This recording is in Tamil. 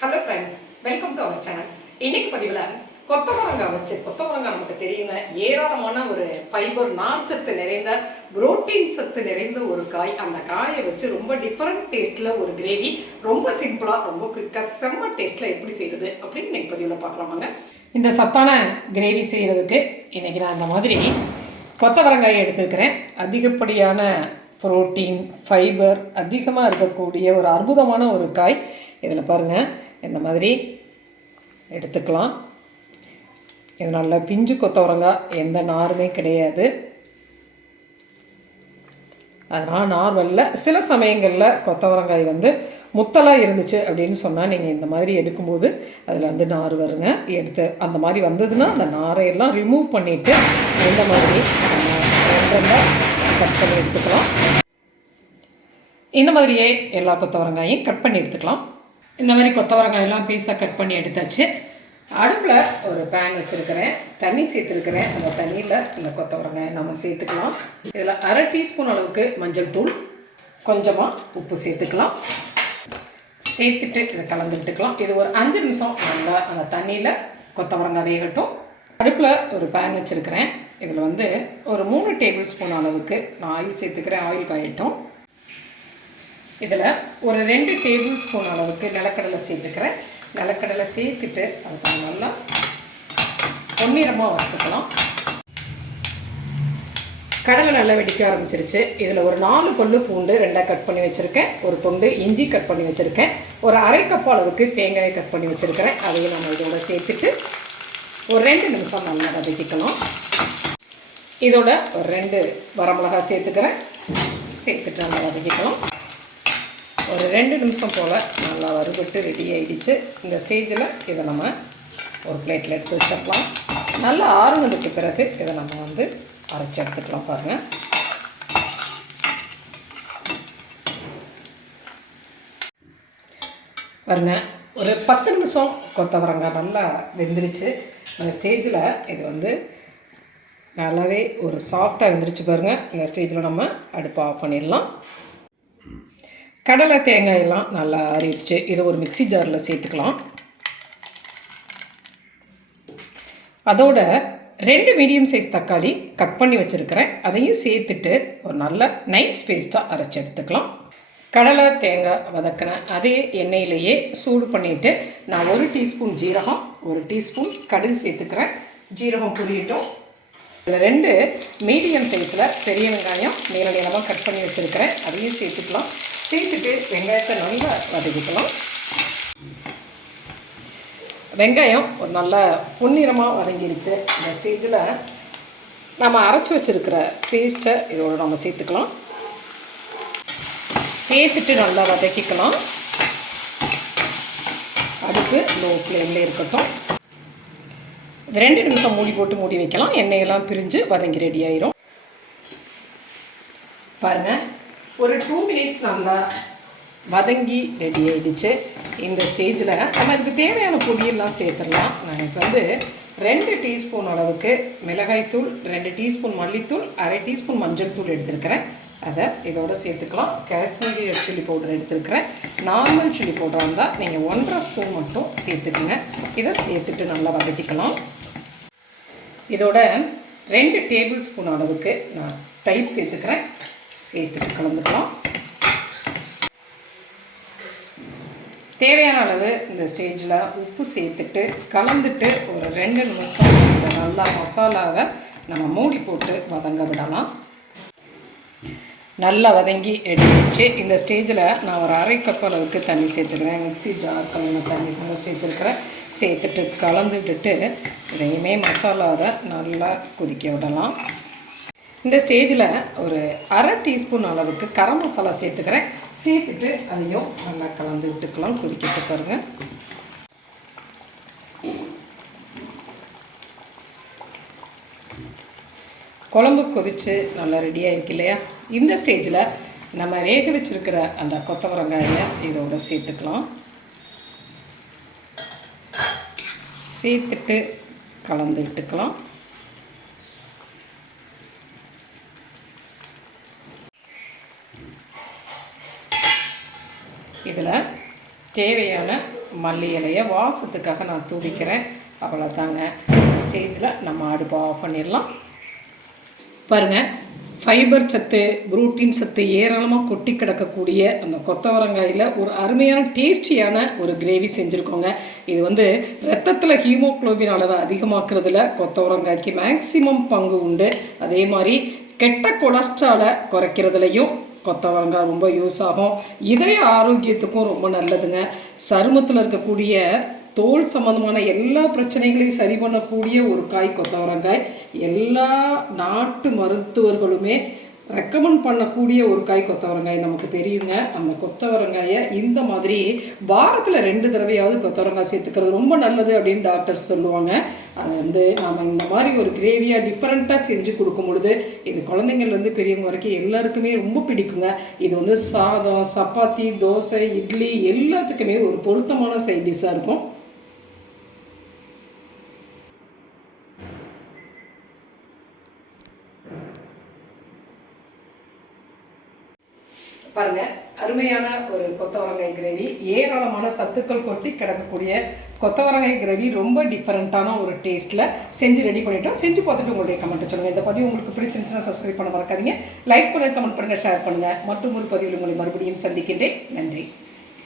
Hello friends welcome to our channel இன்னைக்கு பதிவில் கொத்தவரங்காய் வச்சு கொத்தவரங்காய் நமக்கு தெரியுங்க. ஏராளமான ஒரு ஃபைபர் நார்ச்சத்து நிறைந்த புரோட்டீன் சத்து நிறைந்த ஒரு காய். அந்த காயை வச்சு ரொம்ப டிஃப்ரெண்ட் டேஸ்ட்டில் ஒரு கிரேவி ரொம்ப சிம்பிளாக ரொம்ப குயிக்காக செம்ம டேஸ்ட்டில் எப்படி செய்கிறது அப்படின்னு இன்னைக்கு பதிவில் பார்க்கலாமாங்க இந்த சத்தான கிரேவி செய்கிறதுக்கு இன்னைக்கு நான் இந்த மாதிரி கொத்தவரங்காயை எடுத்துருக்கிறேன். அதிகப்படியான புரோட்டீன் ஃபைபர் அதிகமாக இருக்கக்கூடிய ஒரு அற்புதமான ஒரு காய். இதில் பாருங்கள் இந்த மாதிரி எடுத்துக்கலாம். இது நல்லா பிஞ்சு கொத்தவரங்காய் எந்த நாருமே கிடையாது. அதனால் நார் சில சமயங்களில் கொத்தவரங்காய் வந்து முத்தலாக இருந்துச்சு அப்படின்னு சொன்னால் நீங்கள் இந்த மாதிரி எடுக்கும்போது அதில் வந்து நார் வருங்க. எடுத்து அந்த மாதிரி வந்ததுன்னா அந்த நாரையெல்லாம் ரிமூவ் பண்ணிவிட்டு இந்த மாதிரி கட் பண்ணி எடுத்துக்கலாம். இந்த மாதிரியே எல்லா கொத்தவரங்காயும் கட் பண்ணி எடுத்துக்கலாம். இந்த மாதிரி கொத்தவரங்காயெல்லாம் பீஸாக கட் பண்ணி எடுத்தாச்சு. அடுப்பில் ஒரு பேன் வச்சுருக்கிறேன். தண்ணி சேர்த்துருக்கிறேன். அந்த தண்ணியில் இந்த கொத்தவரங்காயை நம்ம சேர்த்துக்கலாம். இதில் அரை டீஸ்பூன் அளவுக்கு மஞ்சள் தூள். கொஞ்சமாக உப்பு சேர்த்துக்கலாம். சேர்த்துட்டு இதை கலந்து விட்டுக்கலாம். இது ஒரு அஞ்சு நிமிஷம் நல்லா அந்த தண்ணியில் கொத்தவரங்காய் வேகட்டும். அடுப்பில் ஒரு பேன் வச்சுருக்கிறேன். இதில் வந்து ஒரு மூணு டேபிள் ஸ்பூன் அளவுக்கு நான் ஆயில் சேர்த்துக்கிறேன். ஆயில் காயட்டும். இதில் ஒரு ரெண்டு டேபிள் ஸ்பூன் அளவுக்கு நிலக்கடலை சேர்த்துக்கிறேன். நிலக்கடலை சேர்த்துட்டு அதுக்கு நல்லா பொன்னிறமாக வறுத்துக்கலாம். கடலை நல்லா வெடிக்க ஆரம்பிச்சிருச்சு. இதில் ஒரு நாலு பல்லு பூண்டு ரெண்டாக கட் பண்ணி வச்சுருக்கேன். ஒரு துண்டு இஞ்சி கட் பண்ணி வச்சுருக்கேன். ஒரு அரை கப் அளவுக்கு தேங்காயை கட் பண்ணி வச்சுருக்கிறேன். அதையும் நம்ம இதோட சேர்த்துட்டு ஒரு ரெண்டு நிமிஷம் நல்லா வதக்கிக்கலாம். இதோட ஒரு ரெண்டு வரமிளகா சேர்த்துக்கிறேன். சேர்த்துட்டு நல்லா வதக்கிக்கலாம். ஒரு ரெண்டு நிமிஷம் போல் நல்லா வறுபட்டு ரெடி ஆகிடுச்சு இந்த ஸ்டேஜில் இதை நம்ம ஒரு பிளேட்டில் எடுத்து வச்சிடலாம். நல்லா ஆறுனதுக்கு பிறகு இதை நம்ம வந்து அரைச்சி எடுத்துக்கலாம் பாருங்கள் பாருங்க ஒரு பத்து நிமிஷம் கொத்தவரங்காய் நல்லா வெந்துருச்சு. இந்த ஸ்டேஜில் இது வந்து நல்லாவே ஒரு சாஃப்டாக வெந்துருச்சு பாருங்கள் இந்த ஸ்டேஜில் நம்ம அடுப்பை ஆஃப் பண்ணிடலாம். கடலை தேங்காயெல்லாம் நல்லா ஆறிடுச்சு. இதை ஒரு மிக்சி ஜாரில் சேர்த்துக்கலாம். அதோட ரெண்டு மீடியம் சைஸ் தக்காளி கட் பண்ணி வச்சுருக்கிறேன். அதையும் சேர்த்துட்டு ஒரு நல்ல நைஸ் பேஸ்ட்டாக அரைச்சி எடுத்துக்கலாம். கடலை தேங்காய் வதக்கின அதே எண்ணெயிலேயே சூடு பண்ணிவிட்டு நான் ஒரு டீஸ்பூன் ஜீரகம் ஒரு டீஸ்பூன் கடுகு சேர்த்துக்கிறேன். ஜீரகம் புரியட்டும் இதில் ரெண்டு மீடியம் சைஸில் பெரிய வெங்காயம் நீள நீளமாக கட் பண்ணி வச்சுருக்கிறேன். அதையும் சேர்த்துக்கலாம். சேர்த்துட்டு வெங்காயத்தை நல்லா வதக்கிக்கலாம். வெங்காயம் ஒரு நல்ல பொன்னிறமாக வதங்கிருச்சு. இந்த ஸ்டேஜில் நம்ம அரைச்சி வச்சுருக்கிற பேஸ்ட்டை இதோடு நம்ம சேர்த்துக்கலாம். சேர்த்துட்டு நல்லா வதக்கிக்கலாம். அடுப்பு லோ ஃப்ளேமில் இருக்கட்டும். இது ரெண்டு நிமிஷம் மூடி போட்டு மூடி வைக்கலாம். எண்ணெயெல்லாம் பிரிஞ்சு வதங்கி ரெடி ஆயிரும். பாருங்கள் ஒரு டூ மினிட்ஸ் நல்லா வதங்கி ரெடி ஆகிடுச்சு இந்த ஸ்டேஜில் நம்ம இதுக்கு தேவையான பொடியெல்லாம் சேர்த்துடலாம். நான் இப்போ வந்து ரெண்டு டீஸ்பூன் அளவுக்கு மிளகாய்த்தூள் ரெண்டு டீஸ்பூன் மல்லித்தூள் அரை டீஸ்பூன் மஞ்சள் தூள் எடுத்துருக்கிறேன். அதை இதோட சேர்த்துக்கலாம். காஷ்மீரி ரெட் சில்லி பவுடர் எடுத்துருக்கிறேன். நார்மல் சில்லி பவுடராக இருந்தால் நீங்கள் ஒன்றரை ஸ்பூன் மட்டும் சேர்த்துக்குங்க. இதை சேர்த்துட்டு நல்லா வதக்கிக்கலாம். இதோட ரெண்டு டேபிள் ஸ்பூன் அளவுக்கு நான் தயிர் சேர்த்துக்கிறேன். சேர்த்துட்டு கலந்துக்கலாம். தேவையான அளவு இந்த ஸ்டேஜில் உப்பு சேர்த்துட்டு கலந்துட்டு ஒரு ரெண்டு நிமிஷம் இந்த நல்லா மசாலாவை நம்ம மூடி போட்டு வதங்க விடலாம். நல்லா வதங்கி எடுத்து இந்த ஸ்டேஜில் நான் ஒரு அரை கப் அளவுக்கு தண்ணி சேர்த்துக்கிறேன். மிக்சி ஜார் கலந்து தண்ணி கூட சேர்த்துருக்குறேன். சேர்த்துட்டு கலந்து இதையுமே மசாலாவை நல்லா கொதிக்க விடலாம். இந்த ஸ்டேஜில் ஒரு அரை டீஸ்பூன் அளவுக்கு கரம் மசாலா சேர்த்துக்கிறேன். சேர்த்துட்டு அதையும் நல்லா கலந்து விட்டுக்கலாம். கொதிக்கிட்டு பாருங்கள் குழம்பு கொதித்து நல்லா ரெடி ஆகிருக்கு இல்லையா? இந்த ஸ்டேஜில் நம்ம வேக வச்சுருக்கிற அந்த கொத்தவரங்காயை இதோட சேர்த்துக்கலாம். சேர்த்துட்டு கலந்து விட்டுக்கலாம். இதில் தேவையான மல்லி இலையை வாசத்துக்காக நான் துடிக்கிறேன் அவ்வளோதாங்க ஸ்டேஜில் நம்ம அடுப்பை ஆஃப் பண்ணிடலாம். பாருங்கள் ஃபைபர் சத்து புரோட்டீன் சத்து ஏராளமாக கொட்டி கிடக்கக்கூடிய அந்த கொத்தவரங்காயில் ஒரு அருமையான டேஸ்டியான ஒரு கிரேவி செஞ்சுருக்கோங்க. இது வந்து ரத்தத்தில் ஹீமோக்ளோபின் அளவை அதிகமாக்குறதுல கொத்தவரங்காய்க்கு மேக்சிமம் பங்கு உண்டு. அதே மாதிரி கெட்ட கொலஸ்ட்ராலை குறைக்கிறதுலையும் கொத்தவரங்காய் ரொம்ப யூஸ் ஆகும். இதய ஆரோக்கியத்துக்கும் ரொம்ப நல்லதுங்க. சருமத்தில் இருக்கக்கூடிய தோல் சம்மந்தமான எல்லா பிரச்சனைகளையும் சரி பண்ணக்கூடிய ஒரு காய் கொத்தவரங்காய். எல்லா நாட்டு மருத்துவர்களுமே ரெக்கமெண்ட் பண்ணக்கூடிய ஒரு காய் கொத்தவரங்காய் நமக்கு தெரியுங்க. அந்த கொத்தவரங்காயை இந்த மாதிரி வாரத்தில் ரெண்டு தடவையாவது கொத்தவரங்காய் சேர்த்துக்கிறது ரொம்ப நல்லது அப்படின்னு டாக்டர்ஸ் சொல்லுவாங்க. அது வந்து நாம் இந்த மாதிரி ஒரு கிரேவியாக டிஃப்ரெண்ட்டாக செஞ்சு கொடுக்கும் பொழுது இது குழந்தைங்கள்லேருந்து பெரியவங்க வரைக்கும் எல்லாருக்குமே ரொம்ப பிடிக்குங்க. இது வந்து சாதம் சப்பாத்தி தோசை இட்லி எல்லாத்துக்குமே ஒரு பொருத்தமான சைட் டிஷ்ஷாக இருக்கும். பாருங்கள் அருமையான ஒரு கொத்தவரங்காய் கிரேவி. ஏராளமான சத்துக்கள் கொட்டி கிடக்கக்கூடிய கொத்தவரங்காய் கிரேவி ரொம்ப டிஃப்ரெண்ட்டான ஒரு டேஸ்ட்டில் செஞ்சு ரெடி பண்ணிட்டோம். செஞ்சு பார்த்துட்டு உங்களுடைய கமெண்ட் சொல்லுங்கள் இந்த பதிவு உங்களுக்கு பிடிச்சிருந்துச்சுன்னா சப்ஸ்கிரைப் பண்ண மறக்காதீங்க. லைக் பண்ணுங்கள் கமெண்ட் பண்ணுங்கள் ஷேர் பண்ணுங்கள் மற்றும் ஒரு பதிவில் உங்களை மறுபடியும் சந்திக்கின்றேன். நன்றி.